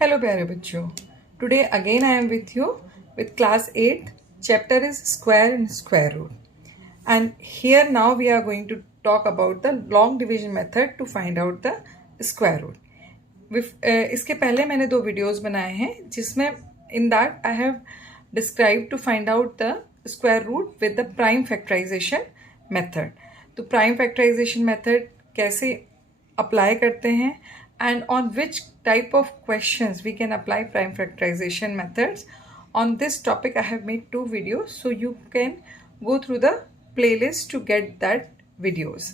Hello प्यारे बच्चों, today again I am with you with class 8th. Chapter is square and square root. And here now we are going to talk about the long division method to find out the square root. इसके पहले मैंने 2 videos बनाए हैं जिसमें in that I have described to find out the square root with the prime factorization method. तो prime factorization method कैसे apply करते हैं and on which type of questions we can apply prime factorization methods. On this topic I have made 2 videos, so you can go through the playlist to get that videos.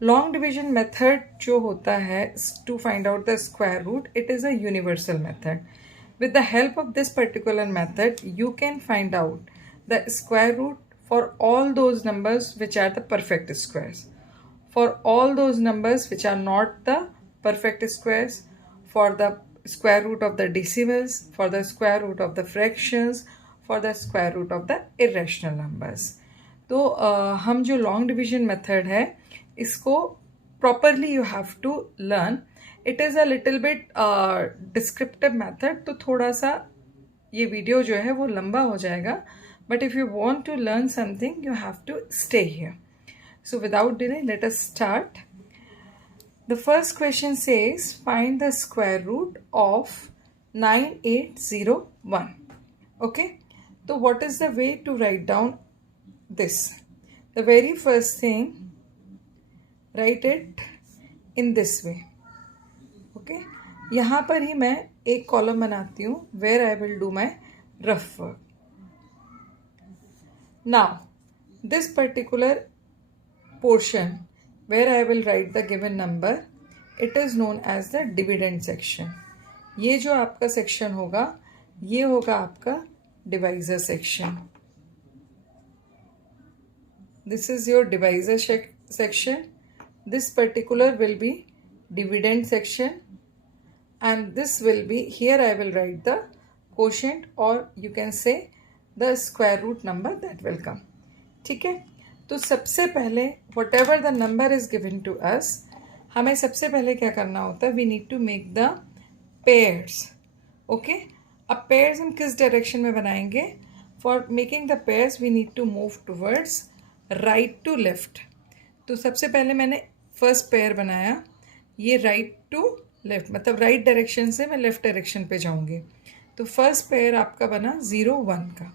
Long division method जो होता है to find out the square root, it is a universal method. With the help of this particular method, you can find out the square root for all those numbers which are the perfect squares. For all those numbers which are not the perfect squares, for the square root of the decimals, for the square root of the fractions, for the square root of the irrational numbers. तो हम जो long division method है इसको properly you have to learn. It is a little bit descriptive method, तो थोड़ा सा ये video जो है वो लंबा हो जाएगा, but if you want to learn something you have to stay here. So without delay, let us start. The first question says find the square root of 9801. Okay, so what is the way to write down this? The very first thing, write it in this way. Okay, यहाँ पर ही मैं एक column बनाती हूँ where I will do my rough work. Now this particular portion where I will write the given number, it is known as the dividend section. ये जो आपका section होगा ये होगा आपका divisor section. This is your divisor section. This particular will be dividend section, and this will be, here I will write the quotient or you can say the square root number that will come. ठीक है, तो सबसे पहले whatever the number is given to us, हमें सबसे पहले क्या करना होता है, we need to make the pairs. Okay, अब pairs हम किस direction में बनाएंगे? For making the pairs we need to move towards right to left. तो सबसे पहले मैंने first pair बनाया, ये right to left, मतलब right direction से मैं left direction पे जाऊंगी. तो first pair आपका बना 0 1 का.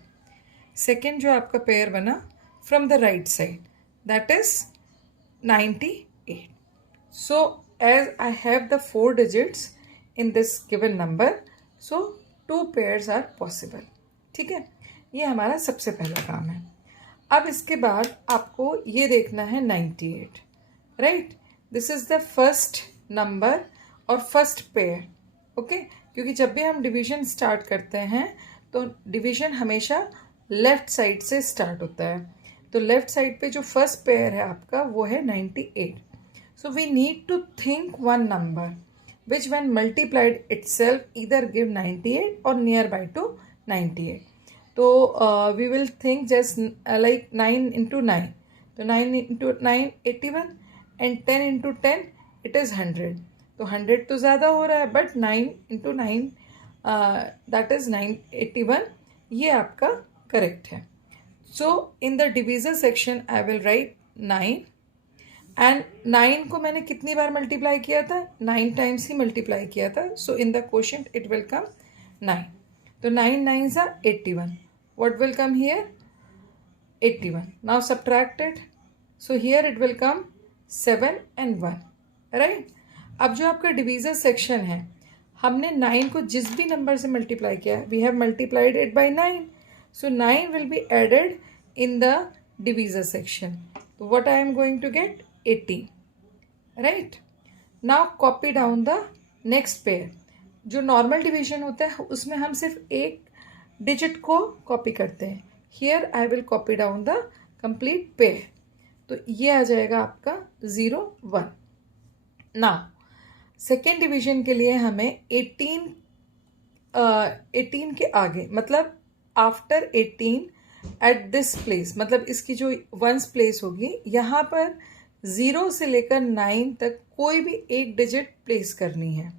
Second जो आपका pair बना from the right side, that is 98. So as I have the 4 digits in this given number, so 2 pairs are possible. ठीक है, ये हमारा सबसे पहला काम है. अब इसके बाद आपको ये देखना है 98, right. This is the first number और फर्स्ट पेयर. ओके, क्योंकि जब भी हम डिवीजन स्टार्ट करते हैं तो डिवीजन हमेशा लेफ्ट साइड से स्टार्ट होता है. तो लेफ्ट साइड पे जो फर्स्ट पेयर है आपका वो है 98. So we need to think one number which when multiplied itself either give 98 or near by to 98. तो we will think just like 9 into 9. तो 9 into 9 81 and 10 into 10 it is 100. तो 100 तो ज़्यादा हो रहा है, बट 9 इंटू 9 दैट इज़ 981, ये आपका करेक्ट है. So in the divisor section I will write 9, and 9 को मैंने कितनी बार मल्टीप्लाई किया था? 9 टाइम्स ही मल्टीप्लाई किया था. So in the quotient it will come 9. तो 9 9s are 81. What will come here? 81. Now subtract it. So here it will come 7 and 1. Right? अब जो आपका divisor section है, हमने 9 को जिस भी नंबर से मल्टीप्लाई किया, we have multiplied it by 9. So 9 will be added in the divisor section. So what I am going to get? 18. Right? Now copy down the next pair. जो normal division होता है उसमें हम सिर्फ एक digit को copy करते हैं. Here I will copy down the complete pair. तो ये आ जाएगा आपका 0 1. Now second division के लिए हमें 18 के आगे, मतलब आफ्टर 18 एट दिस प्लेस, मतलब इसकी जो वंस प्लेस होगी यहाँ पर 0 से लेकर 9 तक कोई भी एक डिजिट प्लेस करनी है.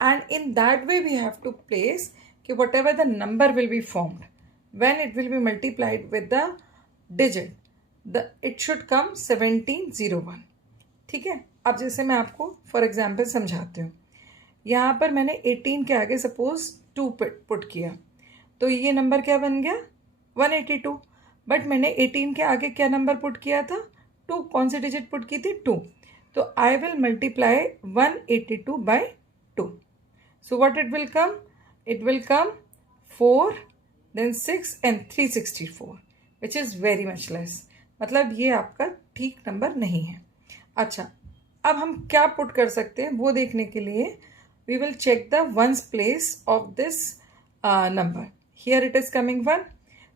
and in that way we have to place कि whatever the number will be formed when it will be multiplied with the digit it should come 1701. ठीक है. अब जैसे मैं आपको फॉर एग्जाम्पल समझाती हूँ. यहाँ पर मैंने 18 के आगे सपोज 2 पुट किया तो ये नंबर क्या बन गया 182. बट मैंने 18 के आगे क्या नंबर पुट किया था 2. कौन सी डिजिट पुट की थी 2. तो I will multiply 182 by 2. So what it will come 4 then 6 and 364 which is very much less. मतलब ये आपका ठीक नंबर नहीं है. अच्छा, अब हम क्या पुट कर सकते हैं वो देखने के लिए we will check the ones place of this number. Here it is coming 1.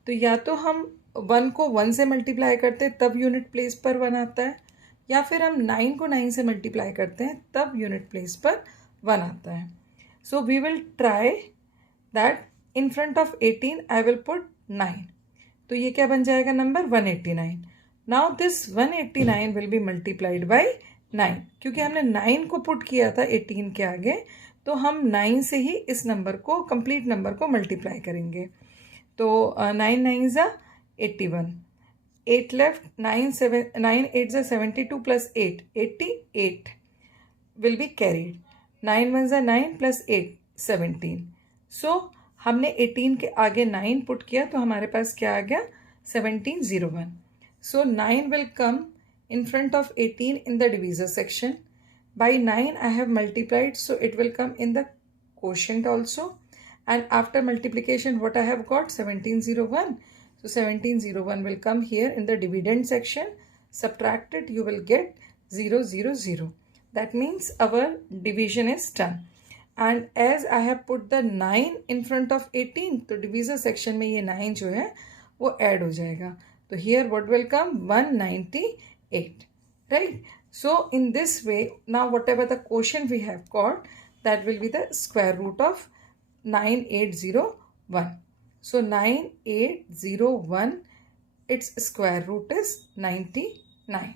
तो या तो हम 1 को 1 से मल्टीप्लाई करते हैं तब यूनिट प्लेस पर 1 आता है, या फिर हम 9 को 9 से मल्टीप्लाई करते हैं तब यूनिट प्लेस पर 1 आता है. So we will try that in front of 18 I will put 9. तो ये क्या बन जाएगा number 189. Now this 189 will be multiplied by 9. क्योंकि हमने 9 को पुट किया था 18 के आगे तो हम 9 से ही इस नंबर को कंप्लीट नंबर को मल्टीप्लाई करेंगे. तो 9 9 ज़ा 81, 8 लेफ्ट, 9 8 ज़ा 72 प्लस 8 88 विल बी कैरीड. 9 1 ज़ा 9 प्लस 8 17. सो हमने 18 के आगे 9 पुट किया तो हमारे पास क्या आ गया 1701. सो 9 will come in front of 18 in the divisor section. By 9 I have multiplied, so it will come in the quotient also. And after multiplication what I have got 1701. So 1701 will come here in the dividend section. Subtract it, you will get 000. That means our division is done. And as I have put the 9 in front of 18, तो divisor section में ये 9 जो है वो add हो जाएगा. तो here what will come 198, right? So in this way now whatever the quotient we have got that will be the square root of 9801. So 9801 its square root is 99.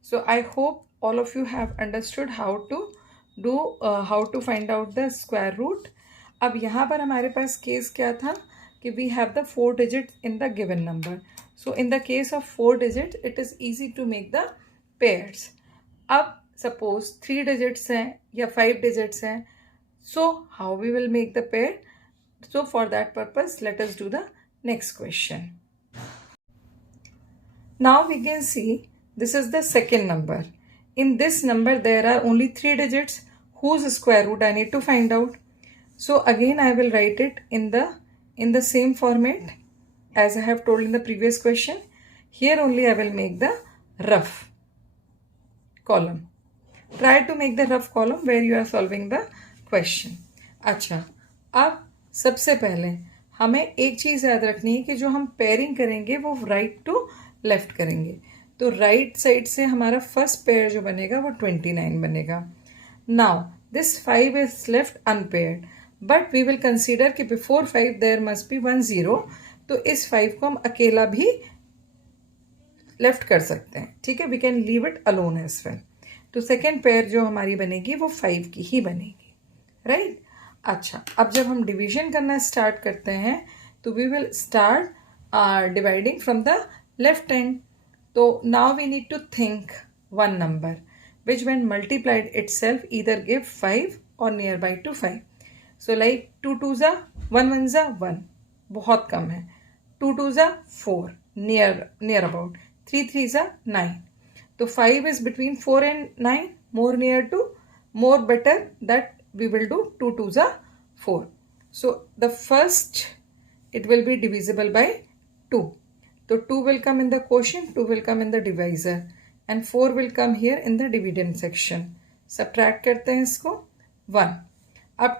So I hope all of you have understood how to find out the square root. अब यहाँ पर हमारे पास case क्या था कि we have the 4 digits in the given number. So in the case of 4 digits, it is easy to make the pairs. अब suppose 3 digits हैं या 5 digits हैं, so how we will make the pair? So for that purpose, let us do the next question. Now we can see this is the second number. In this number there are only 3 digits whose square root I need to find out. So again I will write it in the same format as I have told in the previous question. Here only I will make the rough column. Try to make the rough column where you are solving the question. अच्छा, अब सबसे पहले हमें एक चीज़ याद रखनी है कि जो हम पेयरिंग करेंगे वो राइट टू लेफ्ट करेंगे. तो राइट साइड से हमारा फर्स्ट पेयर जो बनेगा वो 29 बनेगा. Now this 5 is left unpaired, but we will consider कि बिफोर 5 देयर मस्ट बी 1 0. तो इस 5 को हम अकेला भी लेफ्ट कर सकते हैं. ठीक है, we can leave it alone as well. तो सेकेंड पेयर जो हमारी बनेगी वो 5 की ही बनेगी, राइट? अच्छा, अब जब हम डिवीजन करना स्टार्ट करते हैं तो we will start dividing from the left hand. तो now we need to think one number which when multiplied itself either give 5 और near by to 5. So like 2 2 ज़ा 1 1 ज़ा 1, बहुत कम है. 2 2 ज़ा 4, नियर अबाउट. 3 3 ज़ा 9. तो 5 is between 4 and 9, more better that we will do 2 2 ज़ा 4. So the first it will be divisible by 2. So 2 will come in the quotient, 2 will come in the divisor, and 4 will come here in the dividend section. Subtract करते हैं इसको 1. अब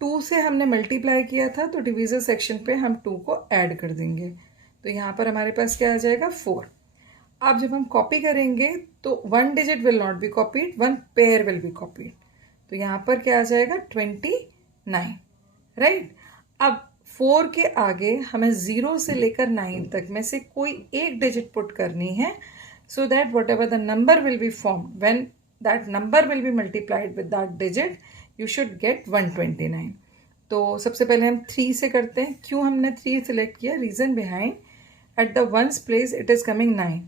2 से हमने multiply किया था तो डिवीजर सेक्शन पे हम 2 को ऐड कर देंगे. तो यहाँ पर हमारे पास क्या आ जाएगा 4. अब जब हम कॉपी करेंगे तो 1 digit will not be copied, 1 pair will be copied. तो यहाँ पर क्या आ जाएगा 29, राइट? अब 4 के आगे हमें 0 से लेकर 9 तक में से कोई एक डिजिट पुट करनी है, so that what ever the number will be form when that number will be multiplied with that digit, you should get 129. तो सबसे पहले हम 3 से करते हैं. क्यों हमने 3 सेलेक्ट किया? Reason behind, eight the ones place it is coming 9.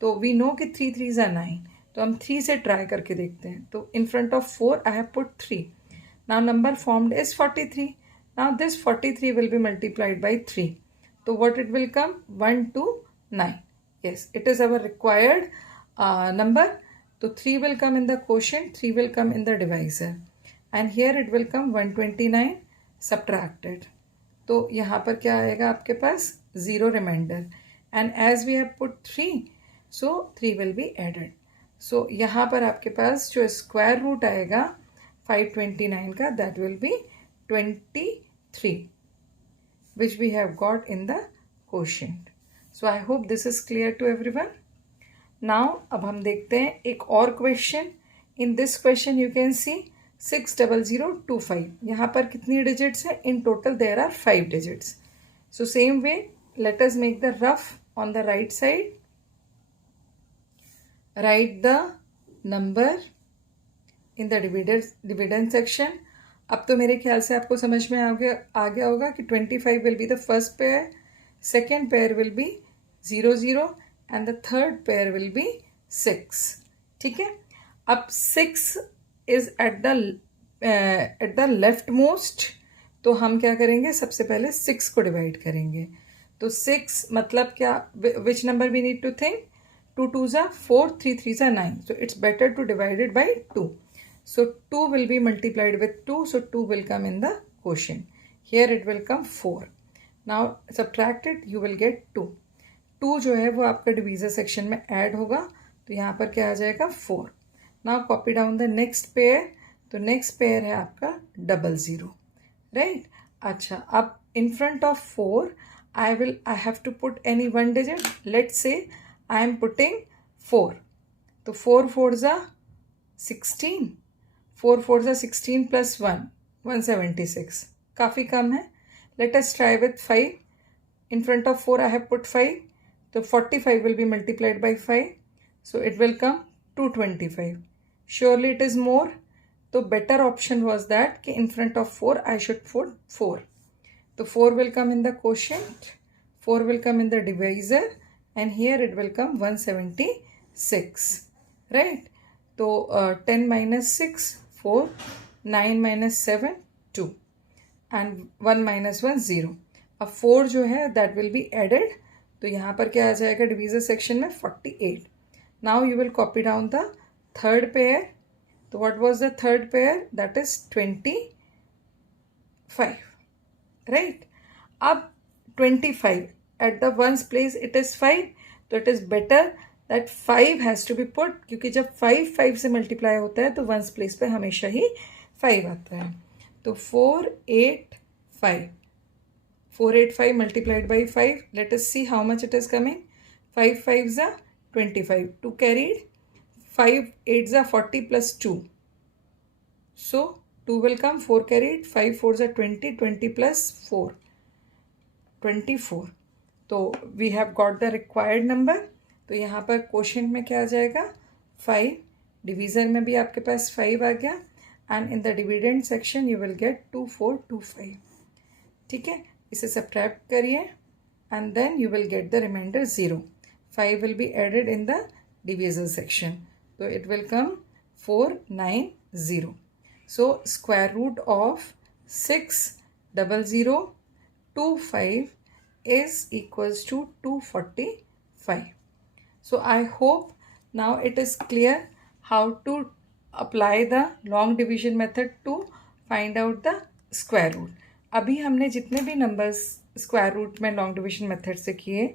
तो वी नो कि 3 3s are 9. तो हम 3 से ट्राई करके देखते हैं. तो इन front of 4 I have put 3. Now number formed is 43. Now this 43 will be multiplied by 3. तो what it will come? 129. Yes, it is our required number. So 3 will come in the quotient, 3 will come in the divisor, and here it will come 129 subtracted. तो यहाँ पर क्या आएगा आपके पास? 0 remainder, and as we have put 3, so 3 will be added. So यहाँ पर आपके पास जो स्क्वायर रूट आएगा 529 का, that will be 23, which we have got in the quotient. So I hope this is clear to everyone. Now अब हम देखते हैं एक और question. In this question you can see 60025. यहाँ पर कितनी डिजिट्स हैं? In total there are 5 digits. So same way let us make the rough on the right side. Write the number in the dividend section. अब तो मेरे ख्याल से आपको समझ में आ गया होगा कि 25 will be the first pair, second pair will be 0 0 and the third pair will be 6. ठीक है. अब 6 is at the left most. तो हम क्या करेंगे? सबसे पहले 6 को डिवाइड करेंगे. तो 6 मतलब क्या? which number we need to think? 2 2s are 4, 3 3s are 9. So it's better to divide it by 2. So 2 will be multiplied with 2. So 2 will come in the quotient. Here it will come 4. Now subtract it, you will get 2. 2 जो है वो आपका divisor section में add होगा. तो यहाँ पर क्या आ जाएगा? 4. Now copy down the next pair. तो नेक्स्ट पेयर है आपका 00. राइट. अच्छा, अब in front of 4 I have to put any one digit. Let's say I am putting 4. तो 4 4s are 16. 4 4s are 16 plus 1, 176. काफ़ी कम है. Let us try with 5. In front of 4 I have put 5. So 45 will be multiplied by 5. So it will come 225. Surely it is more. So better option was that कि in front of 4 I should put 4. So 4 will come in the quotient. 4 will come in the divisor. And here it will come 176. Right? So 10 minus 6, 4. 9 minus 7, 2. And 1 minus 1 0. अब 4 जो है that will be added. तो यहाँ पर क्या आ जाएगा divisor section में? 48. Now you will copy down the third pair. तो what was the third pair? That is 25. Right. अब 25 at the ones place it is 5. तो it is better that 5 has to be put, क्योंकि जब 5 से multiply होता है तो ones place पे हमेशा ही 5 आता है. तो 485. 485 multiplied by 5. Let us see how much it is coming. 5 5s are 25. 2 carried. 5 8s are 40 plus 2. So 2 will come. 4 carried. 5 4s are 20. 20 plus 4. 24. तो we have got the required number. तो यहाँ पर quotient में क्या आ जाएगा? 5. डिवीज़र में भी आपके पास 5 आ गया. And in the dividend section you will get 2425. ठीक है. इसे सब्ट्रैक्ट करिए and then you will get the remainder 0. 5 will be added in the divisor section. So it will come 490. So square root of 60025 is equals to 245. So I hope now it is clear how to apply the long division method to find out the square root. अभी हमने जितने भी numbers square root में long division method से किए,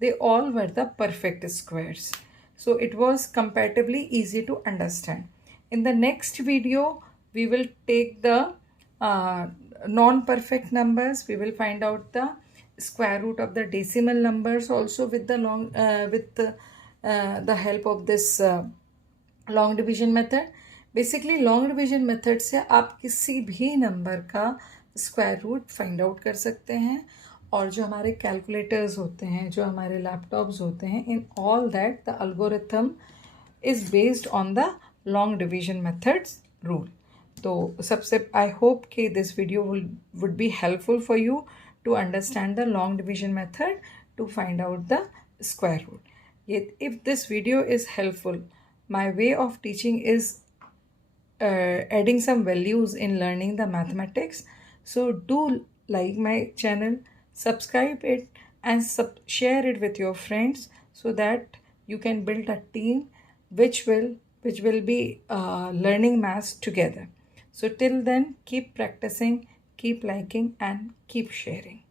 they all were the perfect squares. So it was comparatively easy to understand. In the next video we will take the non perfect numbers. We will find out the square root of the decimal numbers also with the help of this long division method. Basically long division method से आप किसी भी number का square root find out कर सकते हैं. और जो हमारे कैलकुलेटर्स होते हैं, जो हमारे लैपटॉप्स होते हैं, in all that the algorithm is based on the long division methods rule. तो सबसे आई होप कि this video would be helpful for you to understand the long division method to find out the square root. If this video is helpful, my way of teaching is adding some values in learning the mathematics. So do like my channel, subscribe it, and share it with your friends so that you can build a team which will be learning maths together. So till then, keep practicing, keep liking, and keep sharing.